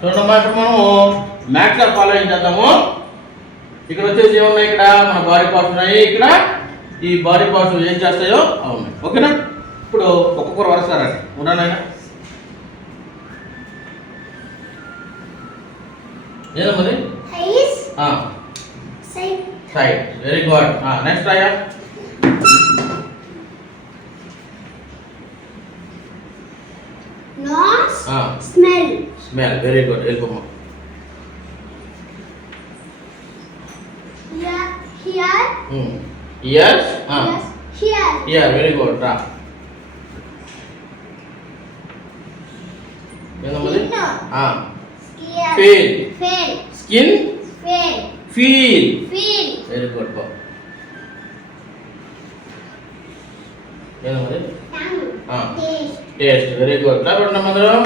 చూడమ్మా ఇప్పుడు మనము మ్యాథ్స్ ఆఫ్ ఫాలోయింగ్ చేద్దాము. ఇక్కడ వచ్చేసి ఏమున్నాయి, ఇక్కడ మన బాడీ పార్ట్స్ ఉన్నాయి, ఇక్కడ ఈ బాడీ పార్ట్స్ ఏం చేస్తాయో అవునాయి. ఓకేనా? ఇప్పుడు ఒక్కొక్కరు వరుస్తారండి. ఉన్నానైనా ఏదమ్మది సైడ్. Very good. నెక్స్ట్ అయ్యా స్మెల్. Very good. వెళ్ళిపోమ్మా. ఇయర్స్. హియర్. Very good. రా. ఏదమ్మది feel. Skin. Feel. Very good. బా. ఏదమ్మది టేస్ట్. Very good. కాబట్టి నమ్మదరం